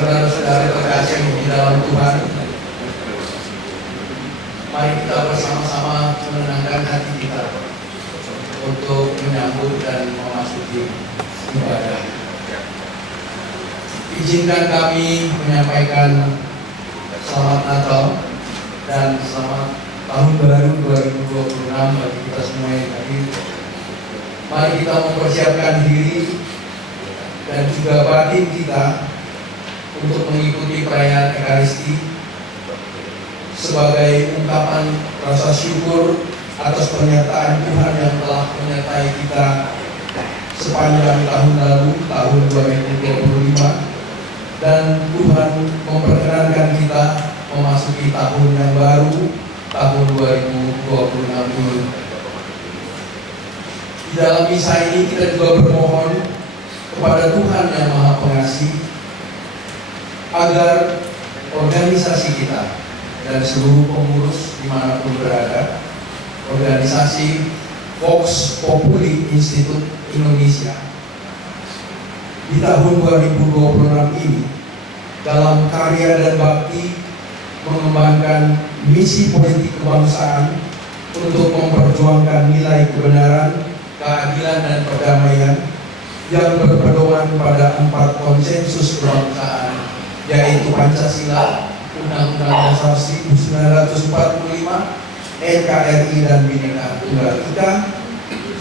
Saudara-saudara terkasih di dalam Tuhan, mari kita bersama-sama menenangkan hati kita untuk menyambut dan memasuki ibadah. Izinkan kami menyampaikan selamat Natal dan selamat Tahun Baru 2026 bagi kita semua yang hadir. Mari kita mempersiapkan diri dan juga batin kita untuk mengikuti perayaan Ekaristi sebagai ungkapan rasa syukur atas pernyataan Tuhan yang telah menyertai kita sepanjang tahun lalu, tahun 2025, dan Tuhan memperkenankan kita memasuki tahun yang baru, tahun 2026 ini. Di dalam misa ini kita juga bermohon kepada Tuhan yang Maha Pengasih agar organisasi kita dan seluruh pengurus dimanapun berada, organisasi Vox Populi Institute Indonesia di tahun 2026 ini dalam karya dan bakti mengembangkan misi politik kebangsaan untuk memperjuangkan nilai kebenaran, keadilan dan perdamaian yang berpedoman pada 4 konsensus kebangsaan, yaitu Pancasila, Undang-Undang Dasar 1945, NKRI dan Bhinneka Tunggal Ika.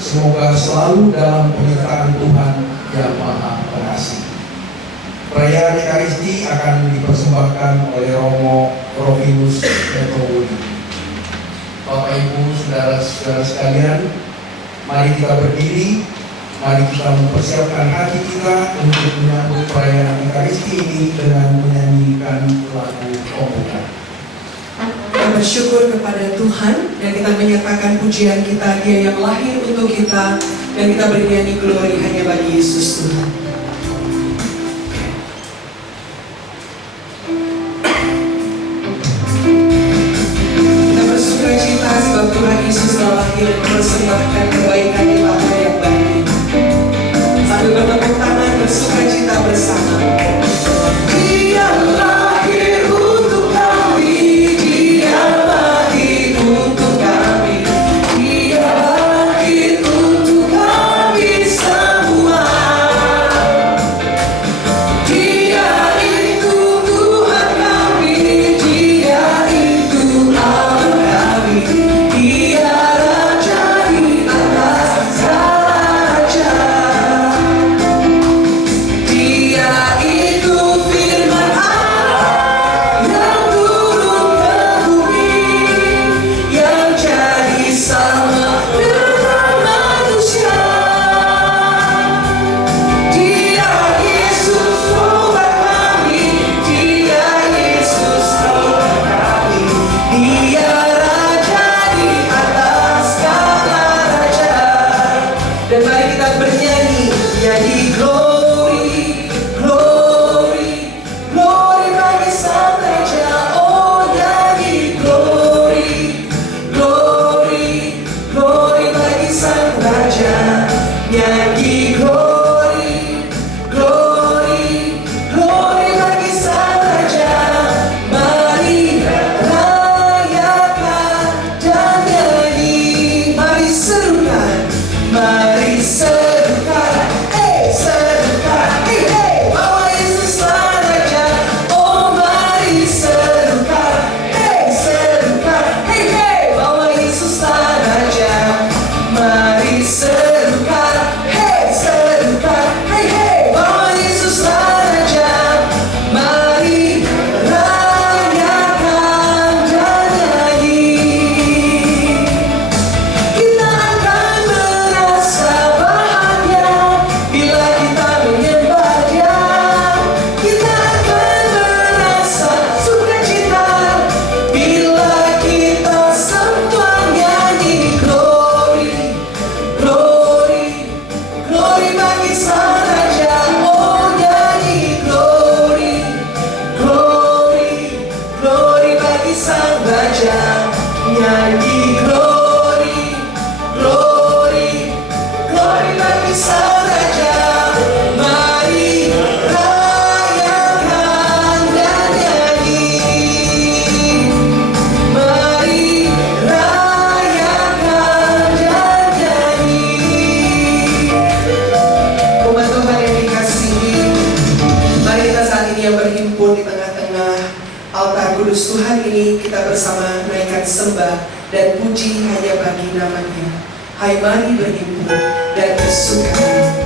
Semoga selalu dalam penyertaan Tuhan yang Maha Pengasih. Perayaan Ekaristi akan dipersembahkan oleh Romo Rovinus Petrowudi. Bapak Ibu, saudara-saudara sekalian, mari kita berdiri, mari kita mempersiapkan hati kita untuk menyambut perayaan Ekaristi ini dengan menyanyikan lagu pembuka. Kita bersyukur kepada Tuhan dan kita menyatakan pujian kita, Dia yang lahir untuk kita, dan kita bernyanyi glori hanya bagi Yesus Tuhan. Kita bersuka cita sebab Tuhan Yesus telah lahir mempersembahkan kebaikan di tanah yang baik. Sambil bertepuk tangan bersuka cita bersama. Dia lahir untuk kami, Dia lahir untuk kami, Dia lahir untuk kami semua. Dia itu Tuhan kami, Dia itu Allah kami, Dia Raja di atas saat ini yang berhimpun di tengah-tengah altar kudus Tuhan ini, kita bersama naikkan sembah dan puji hanya bagi namanya. Hai, mari berhimpun dan bersuka.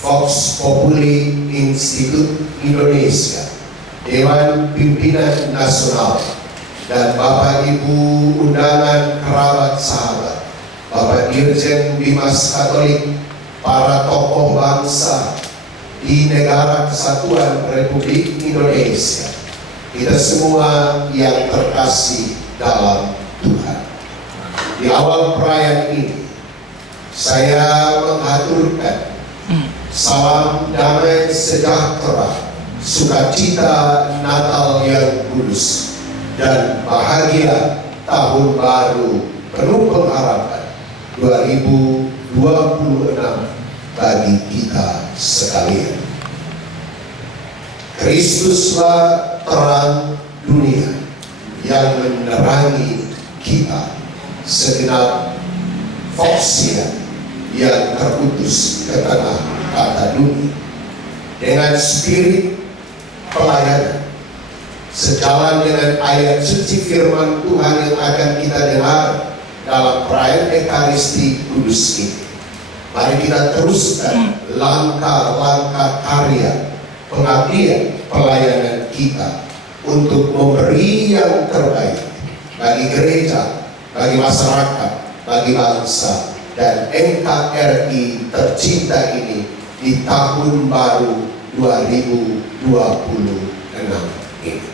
Vox Populi Institut Indonesia, Dewan Pimpinan Nasional, dan Bapak Ibu undangan kerabat sahabat, Bapak Dirjen Bimas Katolik, para tokoh bangsa di Negara Kesatuan Republik Indonesia, kita semua yang terkasih dalam Tuhan. Di awal perayaan ini, saya mengaturkan salam damai sejahtera, sukacita Natal yang kudus, dan bahagia tahun baru penuh pengharapan 2026 bagi kita sekalian. Kristuslah terang dunia yang menerangi kita, segenap Voxia yang terutus ke tanah kata dunia dengan spirit pelayanan, sejalan dengan ayat suci firman Tuhan yang akan kita dengar dalam perayaan Ekaristi Kudus ini. Mari kita teruskan langkah-langkah karya pengabdian pelayanan kita untuk memberi yang terbaik bagi gereja, bagi masyarakat, bagi bangsa, dan NKRI tercinta ini di tahun baru 2026 ini.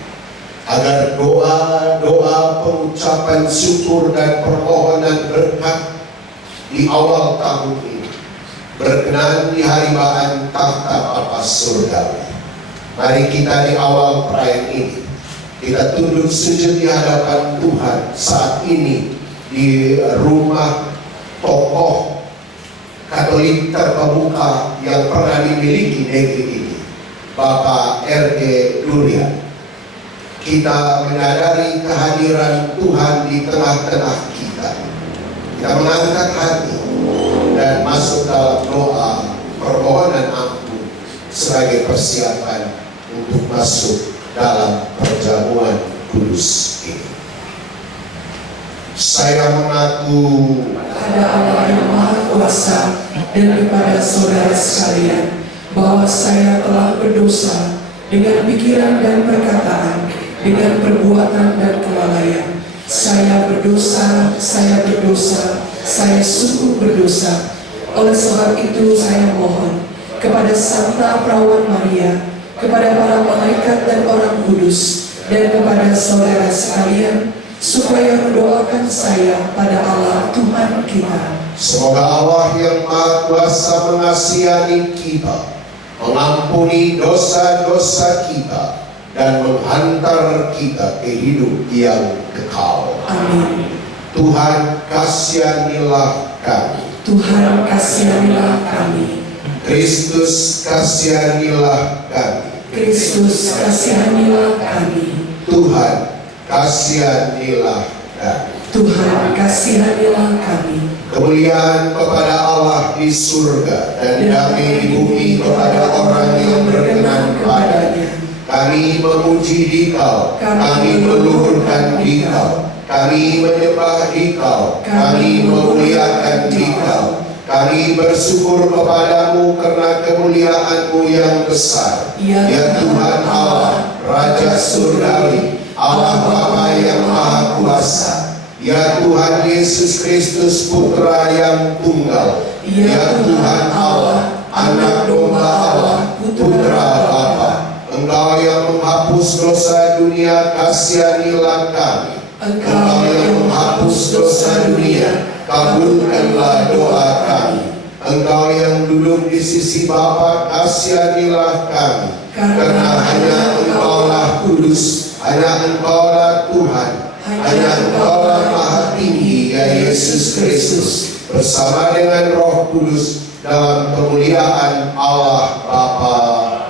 Agar doa-doa pengucapan syukur dan permohonan berkat di awal tahun ini berkenan di haribaan tahta Bapa Surgawi. Mari kita di awal perayaan ini kita tunduk sujud di hadapan Tuhan saat ini di rumah tokoh Katolik terkemuka yang pernah dimiliki negeri ini, Bapak R.G. Durian. Kita menyadari kehadiran Tuhan di tengah-tengah kita. Kita mengangkat hati dan masuk dalam doa permohonan ampun sebagai persiapan untuk masuk dalam perjamuan kudus ini. Saya mengaku Pada Allah yang Maha Kuasa dan kepada saudara sekalian bahwa saya telah berdosa dengan pikiran dan perkataan, dengan perbuatan dan kelalaian. Saya berdosa, saya sungguh berdosa. Oleh sebab itu saya mohon kepada Santa Perawan Maria, kepada para malaikat dan orang kudus, dan kepada saudara sekalian, supaya mendoakan saya pada Allah Tuhan kita. semoga Allah yang Maha Kuasa mengasihani kita, mengampuni dosa-dosa kita, dan menghantar kita ke hidup yang kekal. Amin. Tuhan kasihanilah kami. Tuhan kasihanilah kami. Kristus kasihanilah kami. Kristus kasihanilah kami. Tuhan kasihanilah kami. Tuhan kasihanilah kami. Kemuliaan kepada Allah di surga dan damai di bumi kepada orang yang berkenan kepadanya. Kami memuji Dikau, kami meluhurkan Dikau, kami menyembah Dikau, kami memuliakan Dikau. Kami bersyukur kepadamu karena kemuliaan-Mu yang besar. Ya Tuhan Allah, Raja Surgawi, Allah Bapa yang Maha Kuasa. Ya Tuhan Yesus Kristus Putra yang Tunggal. Ya Tuhan Allah, Anak Domba Allah, Putra Bapa. Engkau yang menghapus dosa dunia, kasihanilah kami. Engkau yang menghapus dosa dunia, kabulkanlah doa kami. Engkau yang duduk di sisi Bapa, kasihanilah kami. Karena hanya Engkaulah kudus, hanya Engkaulah Tuhan, hanya Engkaulah Maha Tinggi, ya Yesus Kristus, bersama dengan Roh Kudus dalam kemuliaan Allah Bapa.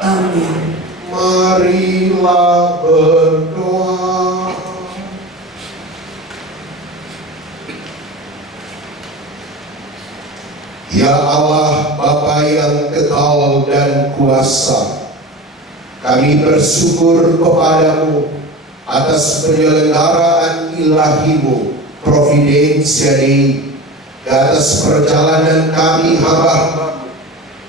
Amin. Marilah berdoa. Ya Allah, Bapa yang kekal dan kuasa, kami bersyukur kepadamu atas penyelenggaraan ilahi-Mu, Providensia Dei, di atas perjalanan kami hamba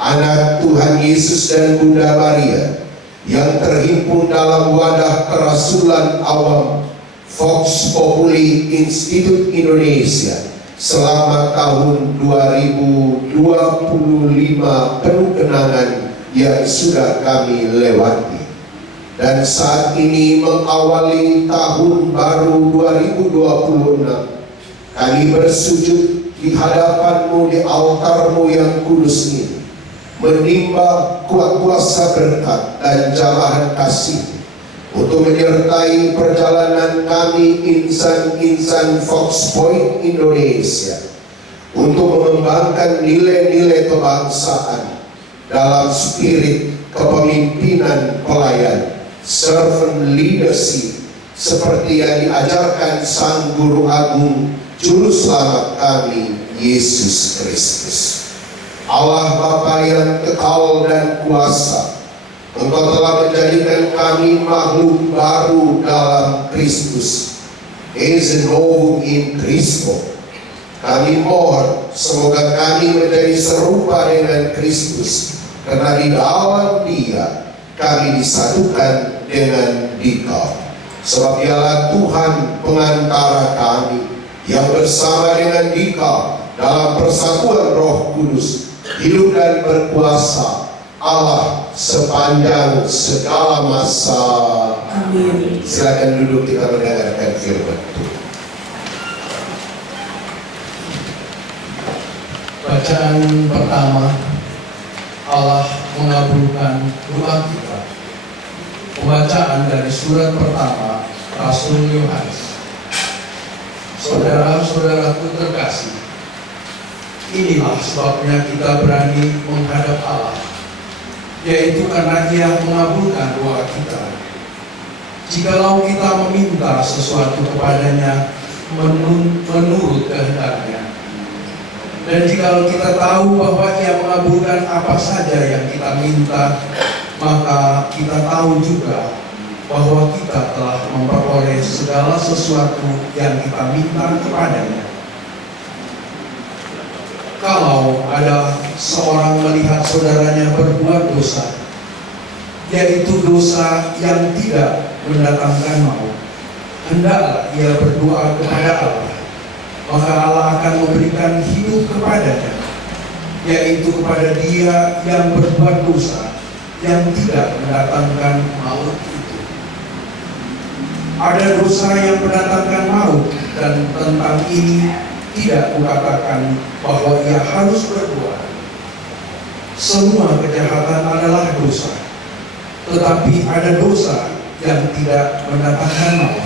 anak Tuhan Yesus dan Bunda Maria yang terhimpun dalam wadah kerasulan awam Vox Populi Institut Indonesia selama tahun 2025 penuh kenangan yang sudah kami lewati. Dan saat ini mengawali tahun baru 2026, kami bersujud di hadapan-Mu di altar-Mu yang kudus ini, menimba kuat kuasa berkat dan jamahan kasih untuk menyertai perjalanan kami insan-insan Fox Point Indonesia untuk mengembangkan nilai-nilai kebangsaan dalam spirit kepemimpinan pelayan, servant leadership, seperti yang diajarkan Sang Guru Agung Juru Selamat kami, Yesus Kristus. Allah Bapa yang kekal dan kuasa, Engkau telah menjadikan kami makhluk baru dalam Kristus. Es novum in Cristo. Kami mohon semoga kami menjadi serupa dengan Kristus, karena di dalam Dia kami disatukan dengan Dikau. Sebab Dialah Tuhan pengantara kami yang bersama dengan Dikau dalam persatuan Roh Kudus hidup dan berkuasa Allah sepanjang segala masa. Amin. Silakan duduk, kita mendengarkan firman Tuhan. Bacaan pertama, Allah mengabulkan doa kita. Pembacaan dari surat pertama Rasul Yohanes. Saudara-saudaraku terkasih, inilah sebabnya kita berani menghadap Allah, yaitu karena Dia mengabulkan doa kita. Jikalau kita meminta sesuatu kepadanya menurut kehendak-Nya. Dan jika kita tahu bahwa Ia mengabulkan apa saja yang kita minta, maka kita tahu juga bahwa kita telah memperoleh segala sesuatu yang kita minta kepadanya. Kalau ada seorang melihat saudaranya berbuat dosa, yaitu dosa yang tidak mendatangkan maut, hendaklah ia berdoa kepada Allah, maka Allah akan memberikan hidup kepadanya, yaitu kepada dia yang berbuat dosa yang tidak mendatangkan maut itu. Ada dosa yang mendatangkan maut, dan tentang ini tidak kukatakan bahwa ia harus berdoa. Semua kejahatan adalah dosa, tetapi ada dosa yang tidak mendatangkan maut.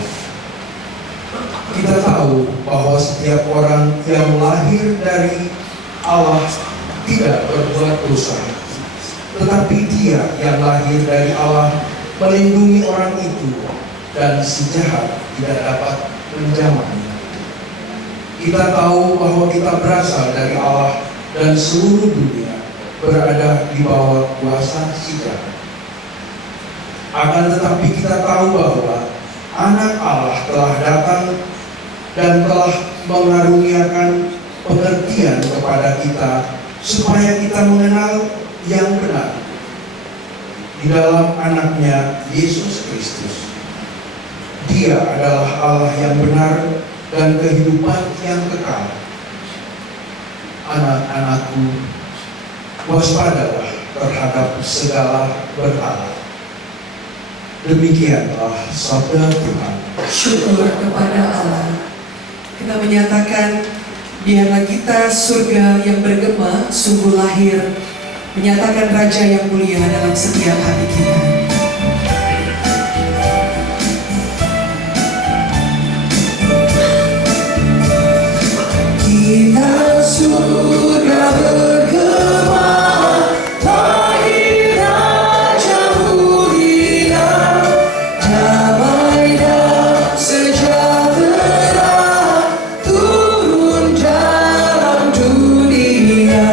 Kita tahu bahwa setiap orang yang lahir dari Allah tidak berbuat dosa, tetapi Dia yang lahir dari Allah melindungi orang itu, dan si jahat tidak dapat menjamahnya. Kita tahu bahwa kita berasal dari Allah, dan seluruh dunia berada di bawah kuasa si jahat. Akan tetapi kita tahu bahwa Anak Allah telah datang dan telah mengaruniakan pengertian kepada kita, supaya kita mengenal yang benar di dalam Anaknya Yesus Kristus. Dia adalah Allah yang benar dan kehidupan yang kekal. Anak-anakku, waspadalah terhadap segala berhala. Demikianlah sabda Tuhan. Syukur kepada Allah. Kita menyatakan, biarlah kita surga yang bergema sungguh lahir, menyatakan Raja yang mulia dalam setiap hati kita. Kita surga bergema, lahir Raja mulia, damai dan sejahtera turun dalam dunia.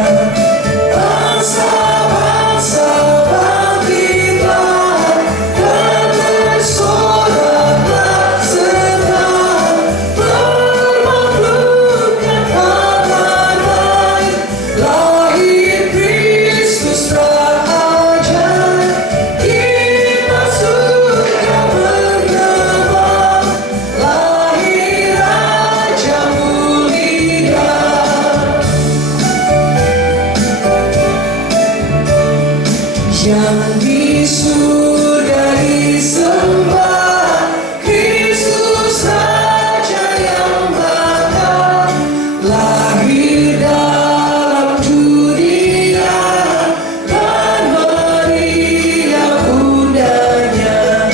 Bangsa-bangsa bangkitlah dan bersoraklah serta bermakhlukkan kabar baik. Lahir Kristus Raja, kita surga bergema, lahir Raja mulia. Yang di surga disembah, Kristus Raja yang bakal lahir dalam dunia dan meriah bundanya.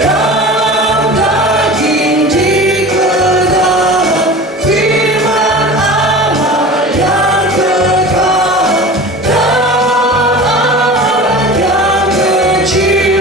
Dalam daging dikedah firman Allah yang kekal, dalam Allah yang kecil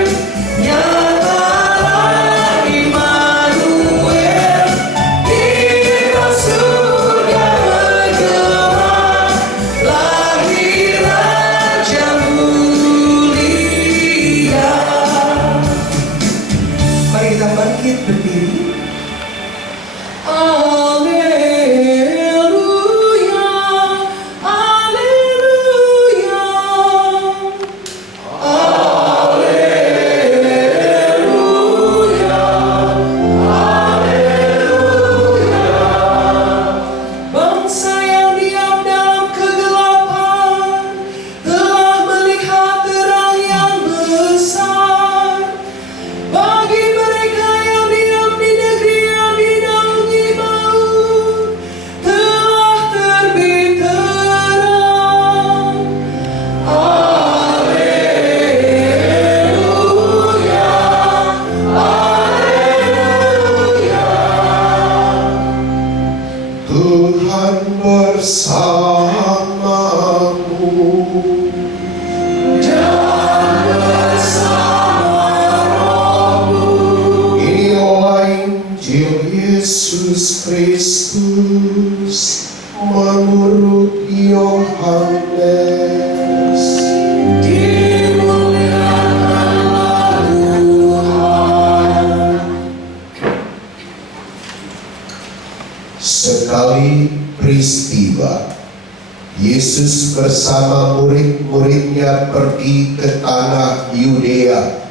Yesus bersama murid-muridnya pergi ke tanah Yudea,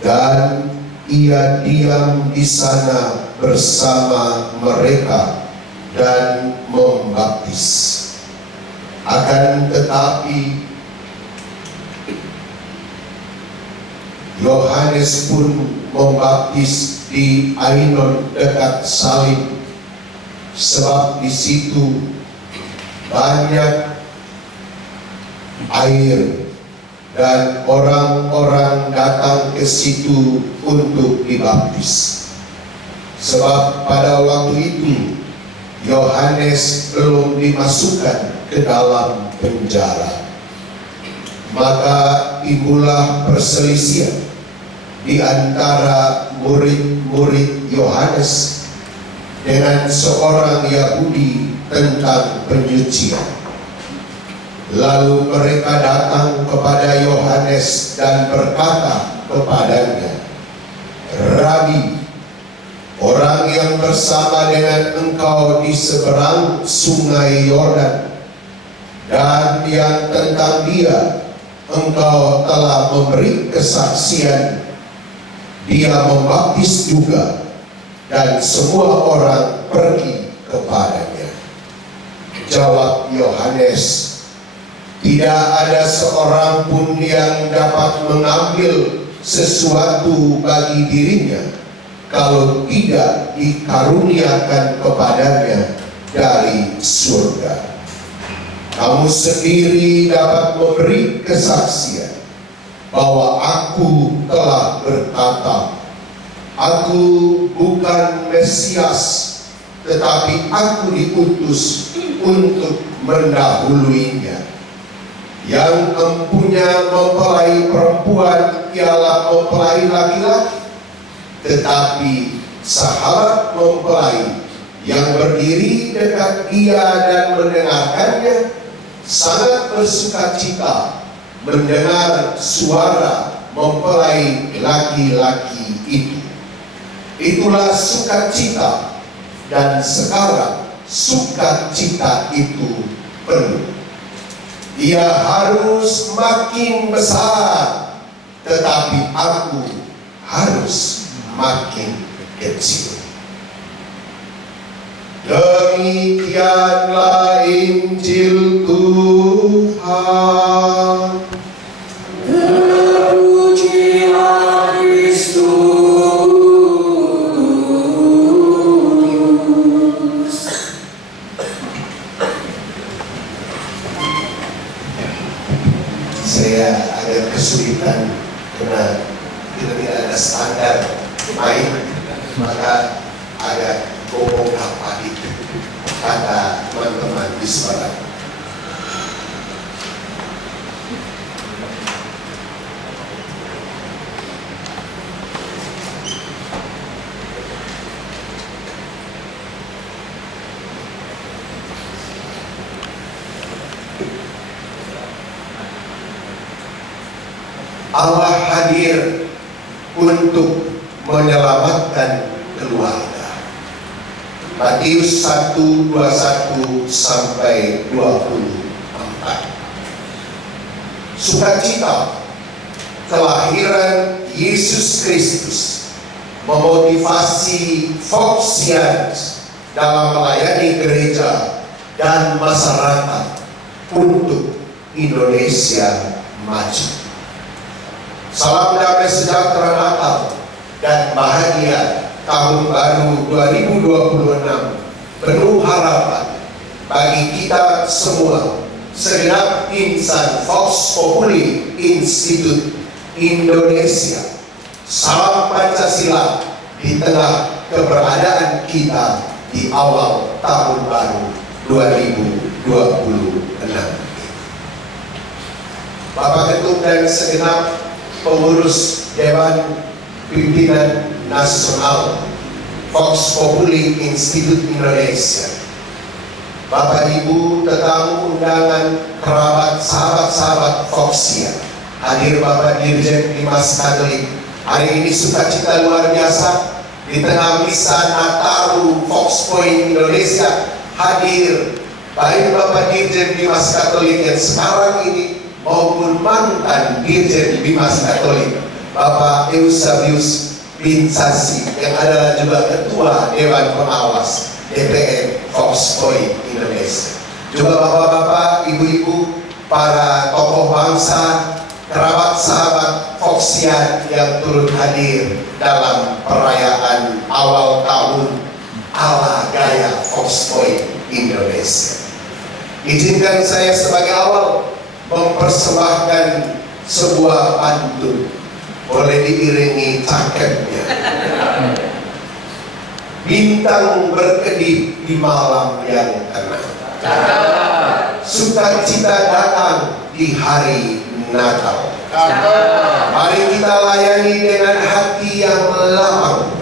dan ia diam di sana bersama mereka dan membaptis. Akan tetapi Yohanes pun membaptis di Ainon dekat Salim, sebab di situ banyak air dan orang-orang datang ke situ untuk dibaptis. Sebab pada waktu itu Yohanes belum dimasukkan ke dalam penjara. Maka timbullah perselisihan di antara murid-murid Yohanes dengan seorang Yahudi tentang penyucian. Lalu mereka datang kepada Yohanes dan berkata kepadanya, "Rabi, orang yang bersama dengan engkau di seberang sungai Yordan, dan yang tentang dia engkau telah memberi kesaksian, dia membaptis juga, dan semua orang pergi kepadanya." Jawab Yohanes, "Tidak ada seorang pun yang dapat mengambil sesuatu bagi dirinya kalau tidak dikaruniakan kepadanya dari surga. Kamu sendiri dapat memberi kesaksian bahwa aku telah berkata, aku bukan Mesias, tetapi aku diutus untuk mendahuluinya. Yang empunya mempelai perempuan ialah mempelai laki-laki, tetapi sahabat mempelai yang berdiri dekat dia dan mendengarkannya sangat bersukacita mendengar suara mempelai laki-laki itu. Itulah sukacita, dan sekarang sukacita itu penuh. Ia harus makin besar, tetapi aku harus makin kecil." Demikianlah Injil Tuhan. Terpujilah Kristus. Saya agak kesulitan karena kita tidak ada standar main, maka agak ngomong apa itu kata teman-teman di sekolah. Allah hadir untuk menyelamatkan keluarga. Matius 1:21 sampai 24. Sukacita kelahiran Yesus Kristus memotivasi Foxians dalam melayani gereja dan masyarakat untuk Indonesia maju. Salam damai sejahtera Natal dan bahagia tahun baru 2026 penuh harapan bagi kita semua, segenap insan Vox Populi Institute Indonesia. Salam Pancasila di tengah keberadaan kita di awal tahun baru 2026. Bapak Ketum dan segenap pengurus Dewan Pimpinan Nasional Vox Populi Institute Indonesia, Bapak Ibu tetamu undangan, kerabat, sahabat-sahabat Voxia, hadir Bapak Dirjen Dimas Katolik, hari ini sukacita luar biasa di tengah misa Nataru Vox Point Indonesia, hadir baik Bapak Dirjen Bimas Katolik yang sekarang ini maupun mantan Dirjen Bimas Katolik Bapak Eusebius Binsasi yang adalah juga Ketua Dewan Pengawas DPM Fox Point Indonesia. Juga bapak-bapak, ibu-ibu, para tokoh bangsa, kerabat sahabat Foxian yang turut hadir dalam perayaan awal tahun ala gaya Fox Point Indonesia. Izinkan saya sebagai awal mempersembahkan sebuah pantun, boleh diiringi cakepnya. Bintang berkedip di malam yang tenang, sukacita datang di hari Natal. Mari kita layani dengan hati yang lapang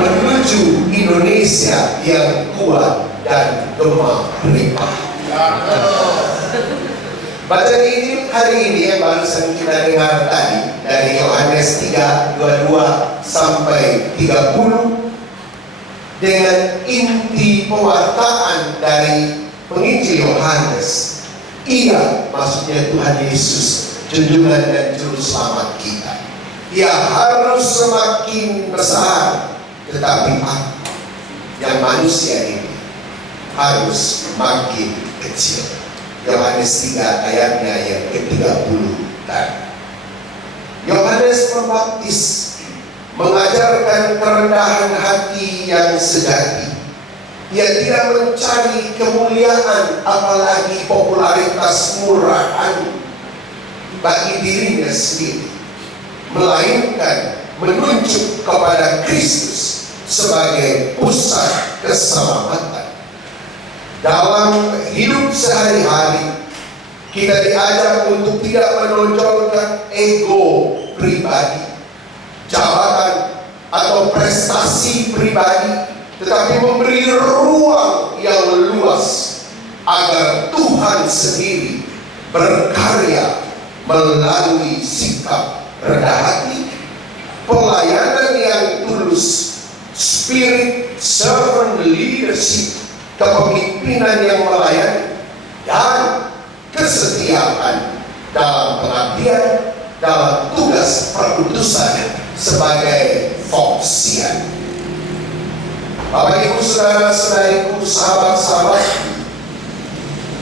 menuju Indonesia yang kuat dan gemah limpah. Bacaan Injil hari ini yang barusan kita dengar tadi dari Yohanes 3:22 sampai 30 dengan inti pewartaan dari penginjil Yohanes. Ia, maksudnya Tuhan Yesus, junjungan dan juru selamat kita. Ia harus semakin besar, tetapi aku yang manusia ini harus makin kecil. Yohanes 3 ayatnya yang ke-30 tadi. Yohanes Pembaptis mengajarkan kerendahan hati yang sejati. Ia tidak mencari kemuliaan apalagi popularitas murahan bagi dirinya sendiri, melainkan menunjuk kepada Kristus sebagai pusat keselamatan. Dalam hidup sehari-hari kita diajak untuk tidak menonjolkan ego pribadi, jabatan atau prestasi pribadi, tetapi memberi ruang yang luas agar Tuhan sendiri berkarya melalui sikap rendah hati, pelayanan yang tulus, spirit servant leadership, kepemimpinan yang melayani, dan kesetiaan dalam pengabdian dalam tugas perutusan sebagai Foxian. Bapak Ibu saudara-saudariku, sahabat-sahabat,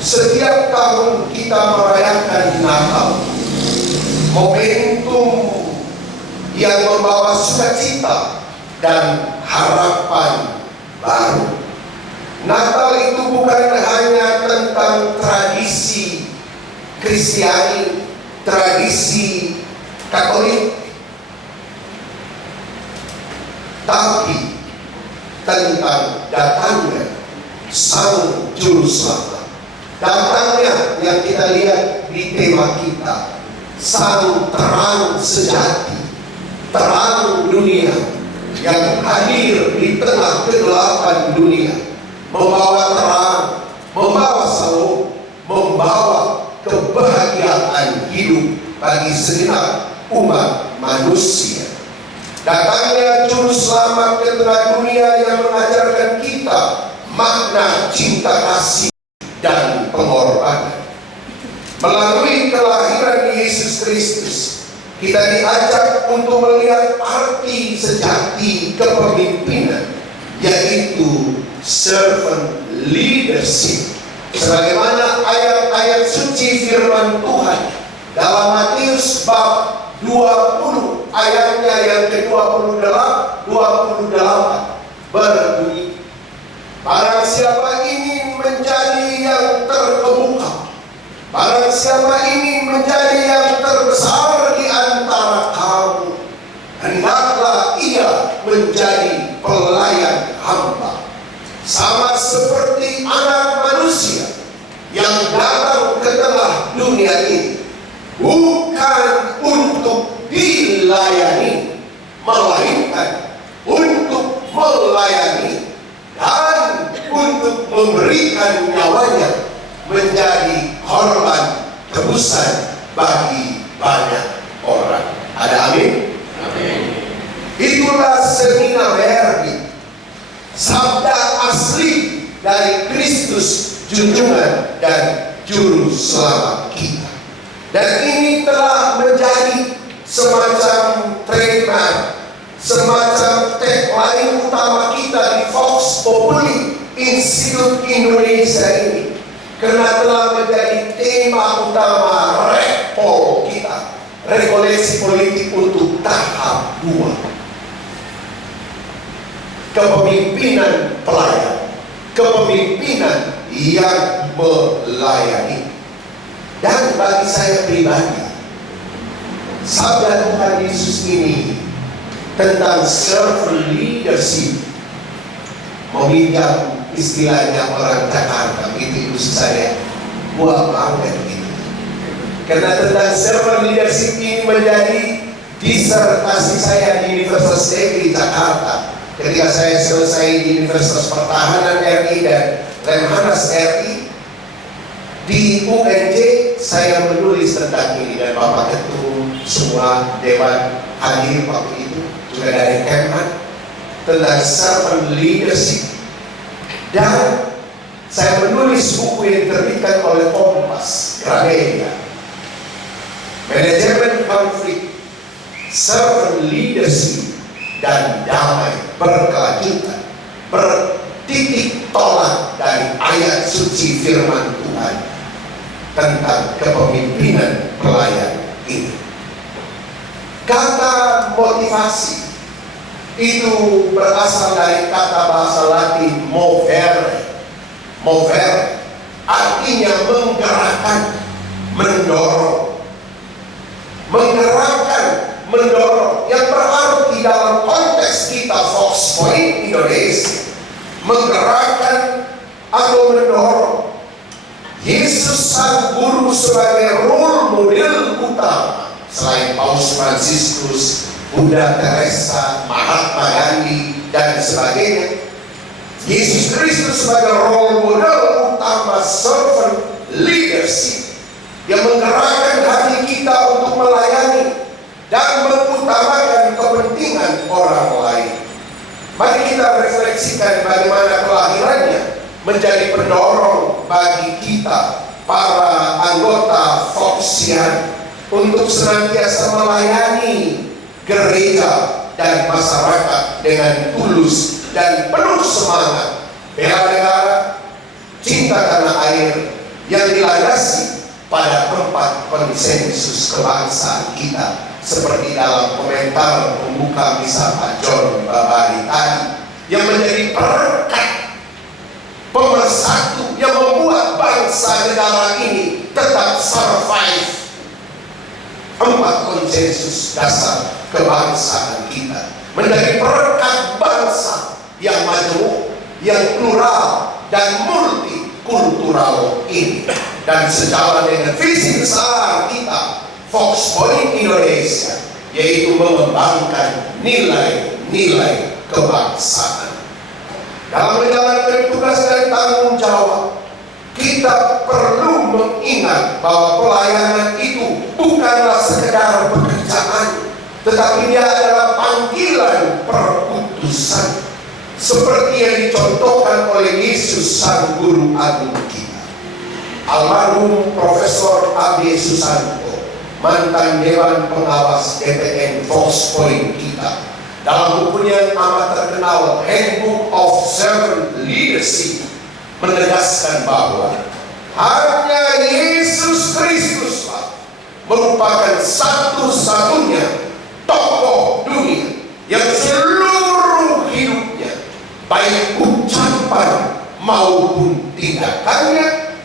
setiap tahun kita merayakan Natal, momentum yang membawa sukacita dan harapan baru. Natal itu bukan hanya tentang tradisi Kristiani, tradisi Katolik, tapi tentang datangnya Sang Juru Selamat. Datangnya yang kita lihat di tema kita, Sang Terang Sejati, terang dunia yang hadir di tengah kegelapan dunia, membawa terang, membawa shalom, membawa kebahagiaan hidup bagi segenap umat manusia. Datangnya Juru Selamat ke tengah dunia yang mengajarkan kita makna cinta kasih dan pengorbanan. Melalui kelahiran Yesus Kristus, kita diajak untuk melihat arti sejati kepemimpinan, yaitu servant leadership. Sebagaimana ayat-ayat suci firman Tuhan dalam Matius bab 20 ayatnya yang ke-28 berbunyi, barang siapa ingin menjadi yang terkemuka, barang siapa ingin menjadi yang terbesar di antara kamu, hendaklah ia menjadi pelayan hamba, sama seperti anak manusia yang datang ke tengah dunia ini bukan untuk dilayani, melainkan untuk melayani dan untuk memberikan nyawanya menjadi korban tebusan bagi banyak orang. Ada amin? Amin. Itulah semina verbi, sabda asli dari Kristus junjungan dan juru selamat kita. Dan ini telah menjadi semacam trademark, semacam tagline utama kita di Vox Populi Institut Indonesia ini, karena telah menjadi tema utama Repol kita, rekoleksi politik untuk tahap 2, kepemimpinan pelayan, kepemimpinan yang melayani. Dan bagi saya pribadi, sabda Tuhan Yesus ini tentang servant leadership, meminjam istilahnya orang Jakarta, itu saya buat banget gitu. Karena tentang servant leadership ini menjadi disertasi saya di Universitas Negeri Jakarta ketika saya selesai di Universitas Pertahanan RI dan Lemhanas RI. Di UNJ saya menulis tentang ini, dan Bapak Ketum semua dewan hadir waktu itu, juga dari Kemhan, tentang servant leadership. Dan saya menulis buku yang diterbitkan oleh Kompas Gramedia, Manajemen Konflik, Servant Leadership dan Damai Berkelanjutan, bertitik tolak dari ayat suci firman Tuhan tentang kepemimpinan pelayan ini. Kata motivasi itu berasal dari kata bahasa Latin movere. Movere artinya menggerakkan, mendorong. Menggerakkan, mendorong, yang berarti dalam konteks kita Vox Point Indonesia, menggerakkan atau mendorong. Yesus sang guru sebagai role model utama, selain Paus Fransiskus, Bunda Teresa, Mahatma Gandhi, dan sebagainya. Yesus Kristus sebagai role model utama servant leadership yang menggerakkan hati kita untuk melayani dan mengutamakan kepentingan orang lain. Mari kita refleksikan bagaimana kelahirannya menjadi pendorong bagi kita para anggota Voxian untuk senantiasa melayani gereja dan masyarakat dengan tulus dan penuh semangat, bela negara, cinta tanah air yang dilandasi pada 4 konsensus kebangsaan kita, seperti dalam komentar pembuka misa Pak John Babari tadi, yang menjadi perekat pemersatu yang membuat bangsa negara ini tetap survive 4 konsensus dasar kebangsaan kita, menjadi perekat bangsa yang majemuk, yang plural dan multikultural ini, dan sejalan dengan visi besar kita Vox Point Indonesia, yaitu mengembangkan nilai-nilai kebangsaan. Dalam menjalankan tugas dan tanggung jawab, kita perlu mengingat bahwa pelayanan itu bukanlah sekedar pekerjaan, tetapi dia adalah panggilan perutusan, seperti yang dicontohkan oleh Yesus sang guru agung kita. Almarhum Profesor A.B. Susanto, mantan Dewan Pengawas DPN Vox Point kita, dalam bukunya yang amat terkenal Handbook of Servant Leadership, menegaskan bahwa hanya Yesus Kristuslah merupakan satu-satunya tokoh dunia yang seluruh hidupnya, baik ucapan maupun tindakannya,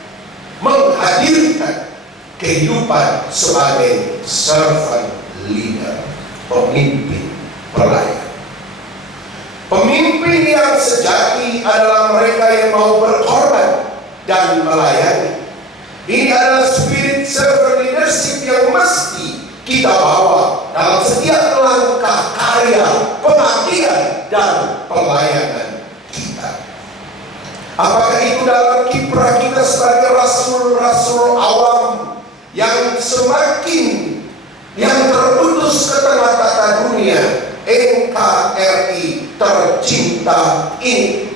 menghadirkan kehidupan sebagai servant leader, pemimpin pelayan. Pemimpin yang sejati adalah mereka yang mau berkorban dan melayani. Ini adalah spirit servant leadership yang mesti kita bawa dalam setiap langkah karya, pengabdian, dan pelayanan kita. Apakah itu dalam kiprah kita sebagai rasul-rasul awam yang semakin yang terutus ke tengah tata dunia, NKRI tercinta ini,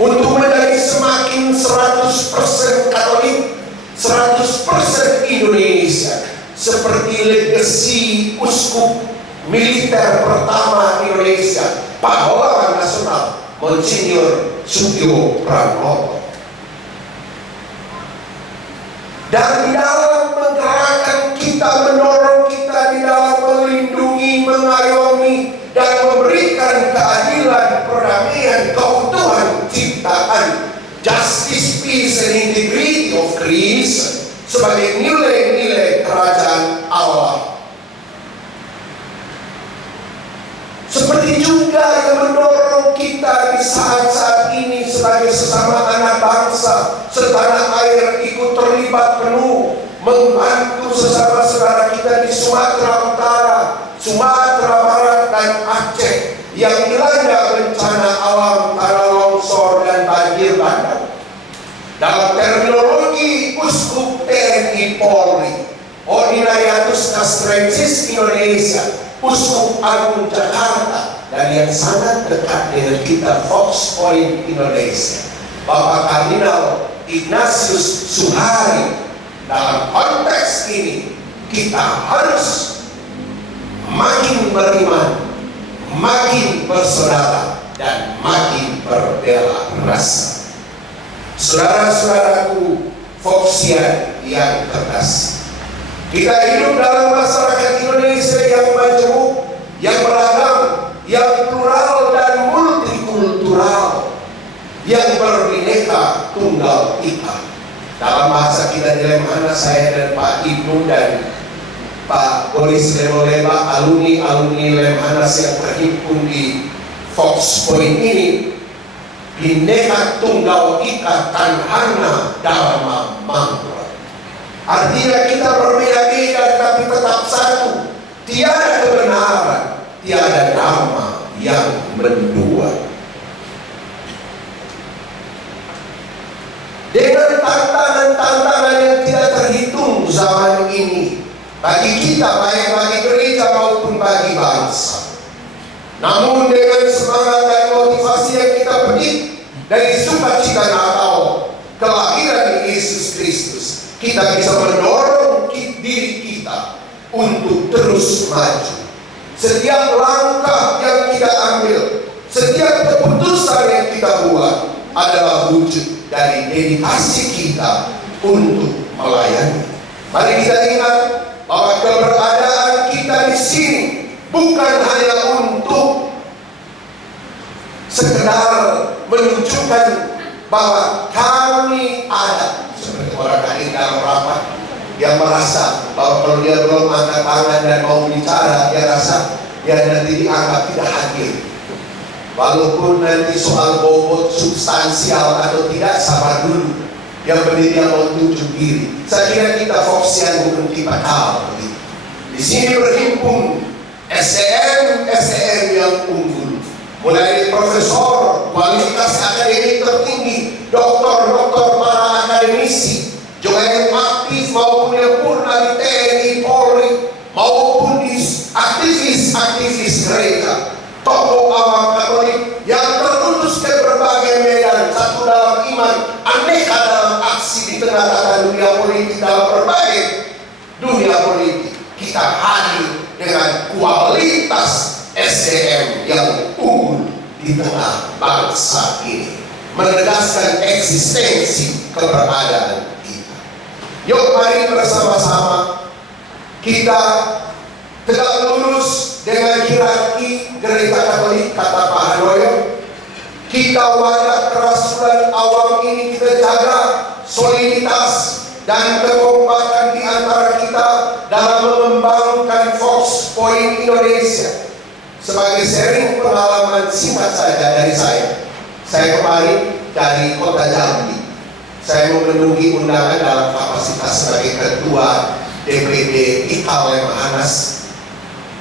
untuk menjadi semakin semakin 100% Katolik, 100% Indonesia, seperti legasi uskup militer pertama Indonesia, pahlawan nasional Monsinyur Sugio Pranoto. Dan di dalam menggerakkan kita, mendorong kita di dalam melindungi, mengayomi, dan memberikan keadilan, perdamaian, keutuhan ciptaan, justice, peace, and integrity of creation sebagai nilai-nilai kerajaan Allah. Seperti juga yang mendorong kita di saat-saat ini sebagai sesama anak bangsa setanah air ikut terlibat penuh membantu sesama saudara kita di Sumatera Utara, Sumatera Barat, dan Aceh yang dilanda bencana alam tanah longsor dan banjir bandang. Dalam terminologi Uskup TNI Polri, Ordinariatus Castrensis Indonesia, Uskup Agung Jakarta, dan yang sangat dekat dengan kita, Fox Point Indonesia, Bapak Kardinal Ignatius Suhari. Dalam konteks ini kita harus makin beriman, makin bersaudara, dan makin berbela rasa. Saudara-saudaraku Foxian yang cerdas, kita hidup dalam masyarakat Indonesia yang majemuk, yang beragam, yang plural dan multikultural, yang berbineka tunggal ika. Dalam bahasa kita di Lemhanas, saya dan Pak Ibnu dan Pak Boris Lemoleba, alumni Lemhanas yang terhimpun di Fox Point ini, bineka tunggal ika tanhana dharma mantra. Artinya kita berbeda-beda tapi tetap satu. Tiada kebenaran, tiada dharma yang mendua. Dengan tantangan-tantangan yang tidak terhitung zaman ini bagi kita, baik bagi gereja maupun bagi bangsa. Namun dengan semangat dan motivasi yang kita petik dari sukacita Natal, kelahiran Yesus Kristus, kita bisa mendorong diri kita untuk terus maju. Setiap langkah yang kita ambil, setiap keputusan yang kita buat adalah wujud dari dedikasi kita untuk melayani. Mari kita ingat bahwa keberadaan kita di sini bukan hanya untuk sekedar menunjukkan bahwa kami ada. Seperti orang hadir dalam rapat yang merasa bahwa kalau dia belum angkat tangan dan mau bicara, dia rasa dia nanti dianggap tidak hadir. Walaupun nanti soal bobot substansial atau tidak, sabar dulu. Yang penting dia mau tunjuk diri. Saya kira kita Foxian bukan tipe hal begitu. Di sini berhimpun SDM yang unggul, mulai dari profesor, kualitas akademik tertinggi, doktor para akademisi, juga yang aktif maupun yang purna di TNI Polri, maupun di aktivis gereja, tokoh awam Katolik yang tertulis ke berbagai medan, satu dalam iman, aneka dalam aksi di tengah-tengah dunia politik, dalam berbagai dunia politik. Kita hadir dengan kualitas SDM yang unggul di tengah bangsa ini, menegaskan eksistensi keberadaan kita. Yuk mari bersama-sama kita tegak lurus dengan hierarki gereja Katolik, kata Pak Handoyo. Kita wadah kerasulan awam ini kita jaga soliditas dan kekompakan di antara kita dalam mengembangkan Fox Point Indonesia. Sebagai sharing pengalaman singkat saja dari saya. Saya kemarin dari kota Jambi. Saya memenuhi undangan dalam kapasitas sebagai ketua DPD IKAL Lemhanas.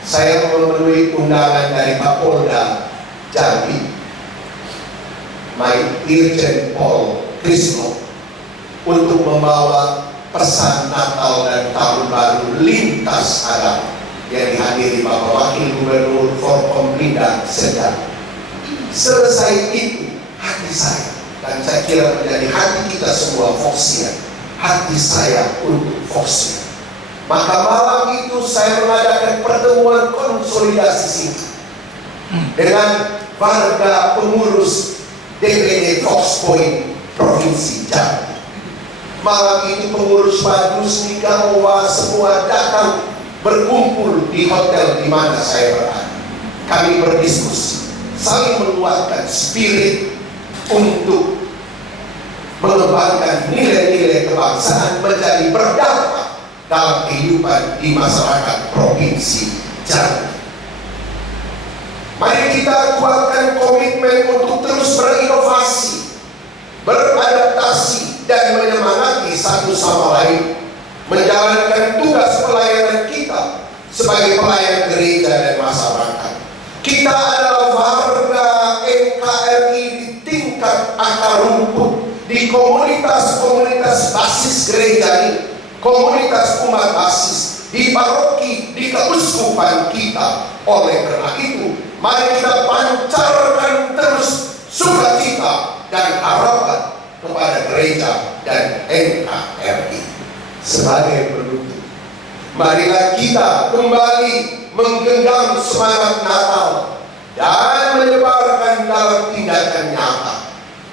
Saya memenuhi undangan dari Kapolda Jambi, Irjen Pol Krisno, untuk membawa pesan Natal dan Tahun Baru lintas agama yang dihadiri Bapak Wakil Gubernur Forkompinda Sedang. Selesai itu, hati saya dan saya kira menjadi hati kita semua Voxia, hati saya untuk Voxia. Maka malam itu saya mengadakan pertemuan konsolidasi singkat dengan warga pengurus DPD Fox Point Provinsi Jambi. Malam itu pengurus Badus, Nikawa semua datang berkumpul di hotel di mana saya berada. Kami berdiskusi, saling menguatkan spirit untuk mengembangkan nilai-nilai kebangsaan menjadi berdampak dalam kehidupan di masyarakat Provinsi Jambi. Mari kita kuatkan komitmen untuk terus berinovasi, beradaptasi, dan menyemangati satu sama lain menjalankan tugas pelayanan kita sebagai pelayan gereja dan masyarakat. Kita adalah warga NKRI di tingkat akar rumput, di komunitas-komunitas basis gereja ini, komunitas umat basis, di paroki, di keuskupan kita. Oleh karena itu, mari kita pancarkan terus sukacita dan harapan kepada gereja dan NKRI. Sebagai penutup, marilah kita kembali menggenggam semangat Natal dan menyebarkan dalam tindakan nyata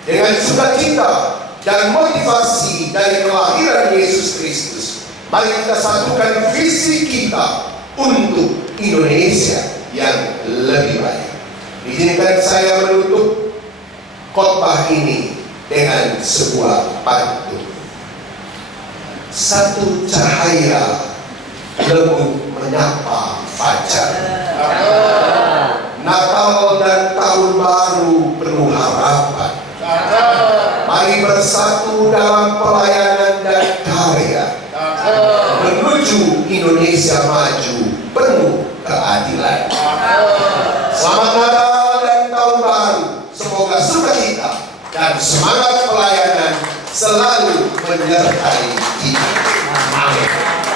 dengan sukacita dan motivasi dari kelahiran Yesus Kristus. Mari kita satukan visi kita untuk Indonesia yang lebih baik. Izinkan saya menutup khotbah ini dengan sebuah pantun. Satu cahaya lembut menyapa fajar. Natal dan tahun baru penuh harapan. Mari bersatu dalam pelayanan dan karya menuju Indonesia maju penuh keadilan. Selamat Natal dan tahun baru. Semoga sukacita dan semangat pelayanan selalu menyertai kita. Amin.